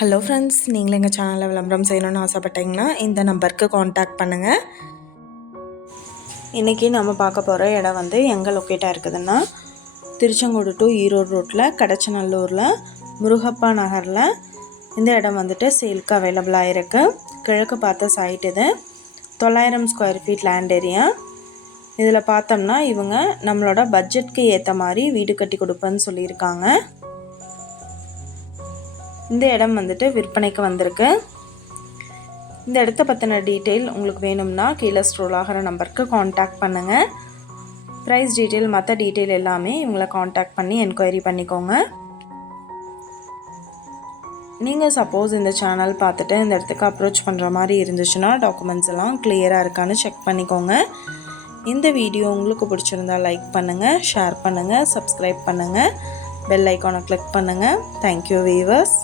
Hello friends, நீங்களும் எங்கள் சேனலில் விளம்பரம் செய்யணும்னு ஆசைப்பட்டீங்கன்னா இந்த நம்பருக்கு காண்டாக்ட் பண்ணுங்கள். இன்றைக்கி நம்ம பார்க்க போகிற இடம் வந்து எங்கே லொக்கேட்டாக இருக்குதுன்னா, திருச்செங்கோடு டு ஈரோடு ரோட்டில் கடச்சநல்லூரில் முருகப்பா நகரில் இந்த இடம் வந்துட்டு சேலுக்கு அவைலபிளாக இருக்குது. கிழக்கு பார்த்த சைட் இது. 900 ஸ்கொயர் ஃபீட் லேண்ட் ஏரியா. இதில் பார்த்தோம்னா இவங்க நம்மளோட பட்ஜெட்க்கு ஏற்ற மாதிரி வீடு கட்டி கொடுப்பேன்னு சொல்லியிருக்காங்க. இந்த இடம் வந்துட்டு விற்பனைக்கு வந்திருக்கு. இந்த இடத்த பற்றின டீட்டெயில் உங்களுக்கு வேணும்னா கீழே ஸ்க்ரோல் ஆகிற நம்பருக்கு காண்டாக்ட் பண்ணுங்கள். ப்ரைஸ் டீட்டெயில் மற்ற டீட்டெயில் எல்லாமே இவங்களை காண்டாக்ட் பண்ணி என்கொயரி பண்ணிக்கோங்க. நீங்கள் சப்போஸ் இந்த சேனல் பார்த்துட்டு இந்த இடத்துக்கு அப்ரோச் பண்ணுற மாதிரி இருந்துச்சுன்னா டாக்குமெண்ட்ஸ் எல்லாம் கிளியராக இருக்கான்னு செக் பண்ணிக்கோங்க. இந்த வீடியோ உங்களுக்கு பிடிச்சிருந்தால் லைக் பண்ணுங்கள், ஷேர் பண்ணுங்கள், சப்ஸ்கிரைப் பண்ணுங்கள், பெல் ஐக்கானை கிளிக் பண்ணுங்கள். Thank you viewers.